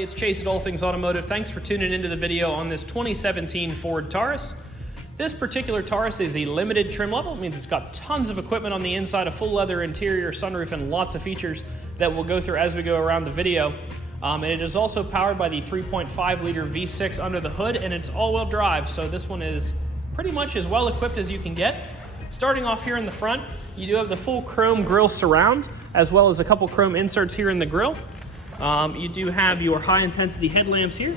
everybody, it's Chase at All Things Automotive. Thanks for tuning into the video on this 2017 Ford Taurus. This particular Taurus is a limited trim level. It means it's got tons of equipment on the inside, a full leather interior, sunroof, and lots of features that we'll go through as we go around the video. And it is also powered by the 3.5 liter V6 under the hood, and it's all-wheel drive, so this one is pretty much as well equipped as you can get. Starting off here in the front, you do have the full chrome grille surround, as well as a couple chrome inserts here in the grille. You do have your high-intensity headlamps here.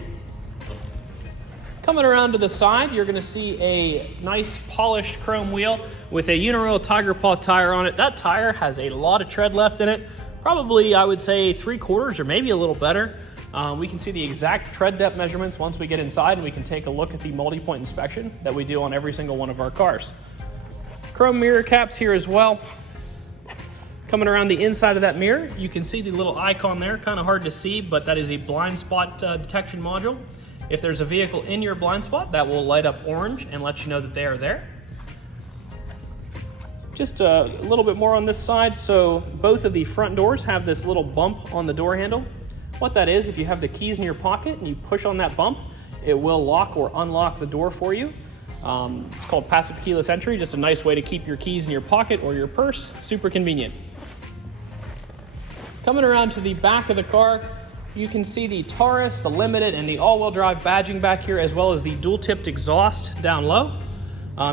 Coming around to the side, you're going to see a nice polished chrome wheel with a Uniroyal Tiger Paw tire on it. That tire has a lot of tread left in it. Probably, I would say, 3/4 or maybe a little better. We can see the exact tread depth measurements once we get inside, and we can take a look at the multi-point inspection that we do on every single one of our cars. Chrome mirror caps here as well. Coming around the inside of that mirror, you can see the little icon there. Kind of hard to see, but that is a blind spot detection module. If there's a vehicle in your blind spot, that will light up orange and let you know that they are there. Just a little bit more on this side. So both of the front doors have this little bump on the door handle. What that is, if you have the keys in your pocket and you push on that bump, it will lock or unlock the door for you. It's called passive keyless entry, just a nice way to keep your keys in your pocket or your purse. Super convenient. Coming around to the back of the car, you can see the Taurus, the Limited, and the all-wheel drive badging back here, as well as the dual-tipped exhaust down low.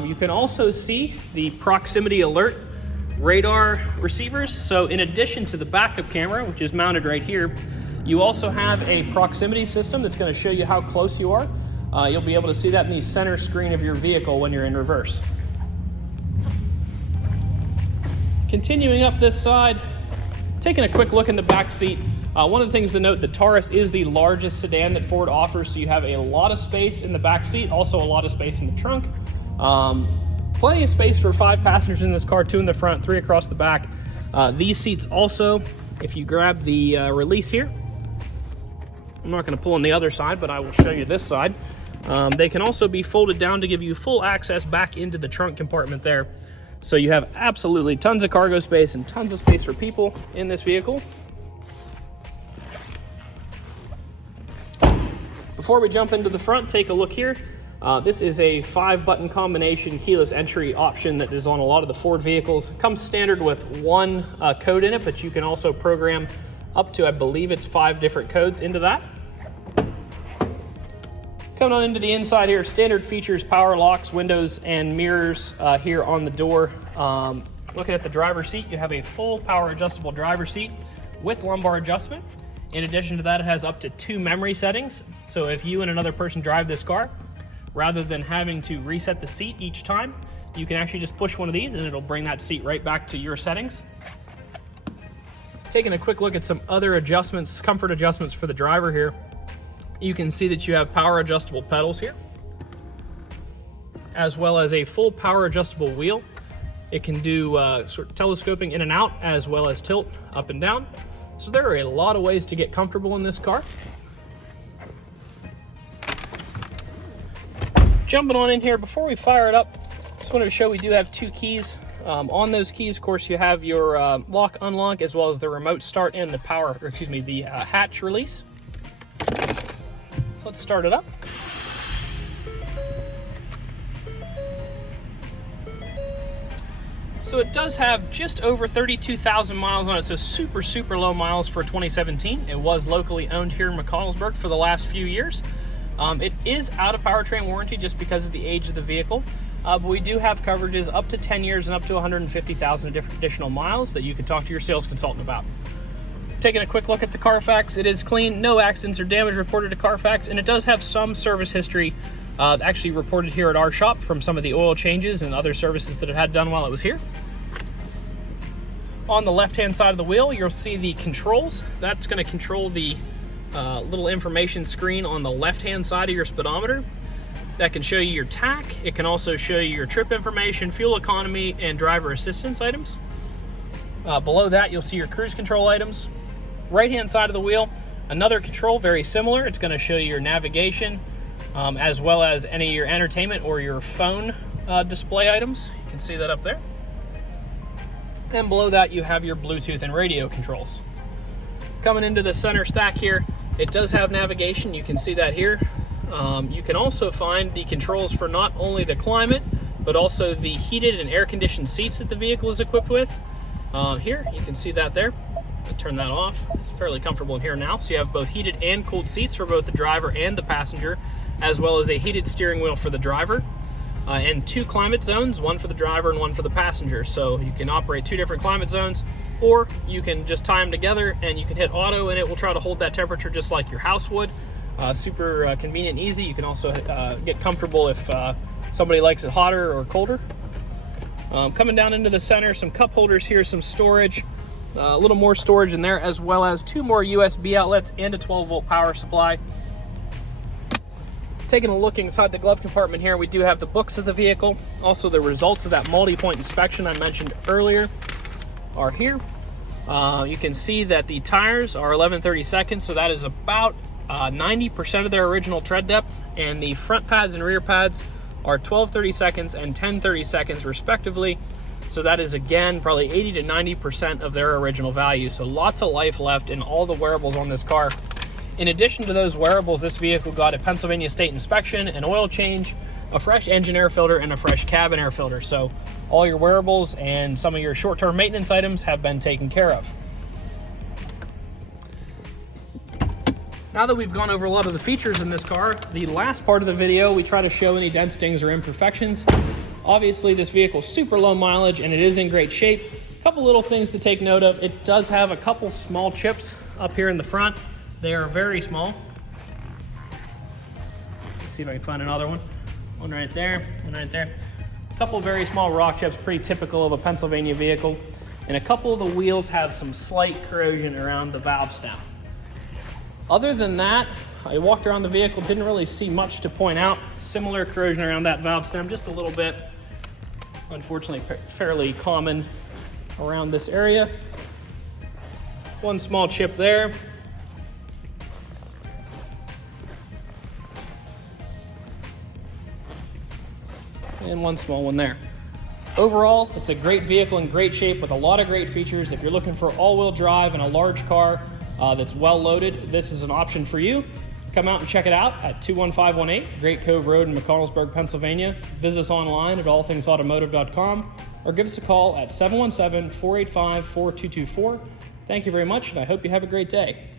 You can also see the proximity alert radar receivers. So in addition to the backup camera, which is mounted right here, you also have a proximity system that's going to show you how close you are. You'll be able to see that in the center screen of your vehicle when you're in reverse. Continuing up this side, taking a quick look in the back seat. One of the things to note, the Taurus is the largest sedan that Ford offers, so you have a lot of space in the back seat, also a lot of space in the trunk. Plenty of space for 5 passengers in this car, 2 in the front, 3 across the back. These seats also, if you grab the release here, I'm not going to pull on the other side, but I will show you this side. They can also be folded down to give you full access back into the trunk compartment there. So you have absolutely tons of cargo space and tons of space for people in this vehicle. Before we jump into the front, take a look here. This is a 5-button combination keyless entry option that is on a lot of the Ford vehicles. It comes standard with 1 code in it, but you can also program up to, I believe it's 5 different codes into that. Coming on into the inside here, standard features, power locks, windows, and mirrors here on the door. Looking at the driver's seat, you have a full power adjustable driver's seat with lumbar adjustment. In addition to that, it has up to 2 memory settings. So if you and another person drive this car, rather than having to reset the seat each time, you can actually just push one of these and it'll bring that seat right back to your settings. Taking a quick look at some other adjustments, comfort adjustments for the driver here. You can see that you have power adjustable pedals here, as well as a full power adjustable wheel. It can do sort of telescoping in and out, as well as tilt up and down. So there are a lot of ways to get comfortable in this car. Jumping on in here, before we fire it up, just wanted to show we do have 2 keys. On those keys, of course, you have your lock, unlock, as well as the remote start and the power, or excuse me, the hatch release. Let's start it up. So it does have just over 32,000 miles on it, so super, super low miles for 2017. It was locally owned here in McConnellsburg for the last few years. It is out of powertrain warranty just because of the age of the vehicle, but we do have coverages up to 10 years and up to 150,000 additional miles that you can talk to your sales consultant about. Taking a quick look at the CARFAX, it is clean, no accidents or damage reported to CARFAX, and it does have some service history actually reported here at our shop from some of the oil changes and other services that it had done while it was here. On the left-hand side of the wheel, you'll see the controls. That's going to control the little information screen on the left-hand side of your speedometer. That can show you your tach. It can also show you your trip information, fuel economy, and driver assistance items. Below that, you'll see your cruise control items. Right-hand side of the wheel, another control very similar. It's going to show you your navigation, as well as any of your entertainment or your phone display items. You can see that up there. And below that, you have your Bluetooth and radio controls. Coming into the center stack here, It does have navigation, you can see that here. You can also find the controls for not only the climate, but also the heated and air-conditioned seats that the vehicle is equipped with. Here, you can see that there. I'll turn that off. It's fairly comfortable in here now. So you have both heated and cooled seats for both the driver and the passenger, as well as a heated steering wheel for the driver. And 2 climate zones, one for the driver and one for the passenger. So you can operate 2 different climate zones, or you can just tie them together and you can hit auto and it will try to hold that temperature just like your house would. Super convenient and easy. You can also get comfortable if somebody likes it hotter or colder. Coming down into the center, some cup holders here, some storage, a little more storage in there, as well as 2 more USB outlets and a 12-volt power supply. Taking a look inside the glove compartment here, we do have the books of the vehicle. Also, the results of that multi-point inspection I mentioned earlier are here. You can see that the tires are 11/32, so that is about 90% of their original tread depth, and the front pads and rear pads are 12/32 and 10/32 respectively. So that is, again, probably 80 to 90% of their original value. So lots of life left in all the wearables on this car. In addition to those wearables, this vehicle got a Pennsylvania state inspection, an oil change, a fresh engine air filter, and a fresh cabin air filter. So all your wearables and some of your short-term maintenance items have been taken care of. Now that we've gone over a lot of the features in this car, the last part of the video, we try to show any dents, dings, or imperfections. Obviously, this vehicle is super low mileage and it is in great shape. A couple little things to take note of. It does have a couple small chips up here in the front. They are very small. Let's see if I can find another one. One right there, one right there. A couple very small rock chips, pretty typical of a Pennsylvania vehicle. And a couple of the wheels have some slight corrosion around the valve stem. Other than that, I walked around the vehicle, didn't really see much to point out. Similar corrosion around that valve stem, just a little bit. Unfortunately, fairly common around this area. One small chip there. And one small one there. Overall, it's a great vehicle in great shape with a lot of great features. If you're looking for all-wheel drive and a large car that's well loaded, this is an option for you. Come out and check it out at 21518 Great Cove Road in McConnellsburg, Pennsylvania. Visit us online at allthingsautomotive.com or give us a call at 717-485-4224. Thank you very much, and I hope you have a great day.